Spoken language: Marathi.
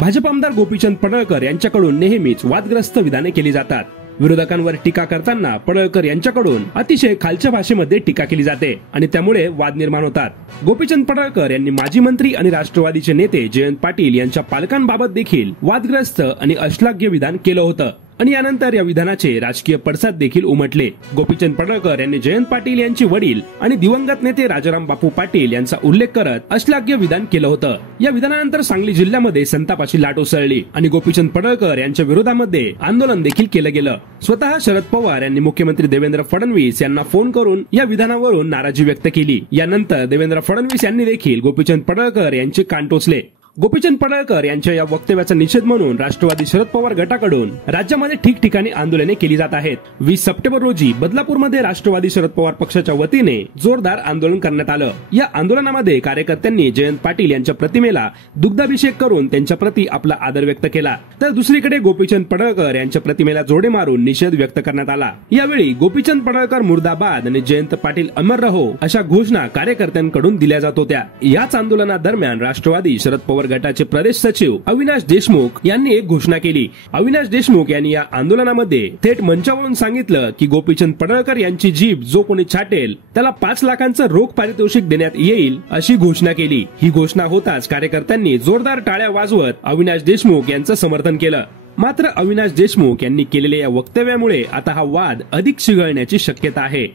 भाजप आमदार गोपीचंद पडळकर यांच्याकडून नेहमीच वादग्रस्त विधाने केली जातात। विरोधकांवर टीका करताना पडळकर यांच्याकडून अतिशय खालच्या भाषेमध्ये टीका केली जाते आणि त्यामुळे वाद निर्माण होतात। गोपीचंद पडळकर यांनी माजी मंत्री आणि राष्ट्रवादीचे नेते जयंत पाटील यांच्या पालकांबाबत देखील वादग्रस्त आणि अश्लाघ्य विधान केलं होतं आणि यानंतर या विधानाचे राजकीय पडसाद देखील उमटले। गोपीचंद पडळकर यांनी जयंत पाटील यांचे वडील आणि दिवंगत नेते राजाराम बापू पाटील यांचा उल्लेख करत अश्लाघ्य विधान केलं होतं। या विधानानंतर सांगली जिल्ह्यामध्ये संतापाची लाट उसळली आणि गोपीचंद पडळकर यांच्या विरोधामध्ये आंदोलन देखील केलं गेलं। स्वतः शरद पवार यांनी मुख्यमंत्री देवेंद्र फडणवीस यांना फोन करून या विधानावरून नाराजी व्यक्त केली। यानंतर देवेंद्र फडणवीस यांनी देखील गोपीचंद पडळकर यांचे कान टोचले। गोपीचंद पडळकर यांच्या या वक्तव्याचा निषेध म्हणून राष्ट्रवादी शरद पवार गटाकडून राज्यामध्ये ठिकठिकाणी आंदोलने केली जात आहेत। 20 सप्टेंबर रोजी बदलापूरमध्ये राष्ट्रवादी शरद पवार पक्षाच्या वतीने जोरदार आंदोलन करण्यात आलं। या आंदोलनामध्ये कार्यकर्त्यांनी जयंत पाटील यांच्या प्रतिमेला दुग्धाभिषेक करून त्यांच्या प्रती आपला आदर व्यक्त केला, तर दुसरीकडे गोपीचंद पडळकर यांच्या प्रतिमेला जोडे मारून निषेध व्यक्त करण्यात आला। यावेळी गोपीचंद पडळकर मुर्दाबाद आणि जयंत पाटील अमर रहो अशा घोषणा कार्यकर्त्यांकडून दिल्या जात होत्या। याच आंदोलनादरम्यान राष्ट्रवादी शरद पवार गटाचे प्रदेश सचिव अविनाश देशमुख यांनी एक घोषणा केली। अविनाश देशमुख यांनी या आंदोलनामध्ये थेट मंचावरून सांगितलं की गोपीचंद पडळकर यांची जीभ जो कोणी छाटेल त्याला 5 लाखांचं रोख पारितोषिक देण्यात येईल अशी घोषणा केली। ही घोषणा होताच कार्यकर्त्यांनी जोरदार टाळ्या वाजवत अविनाश देशमुख यांचं समर्थन केलं। मात्र अविनाश देशमुख यांनी केलेल्या या वक्तव्यामुळे आता हा वाद अधिक चिघळण्याची शक्यता आहे।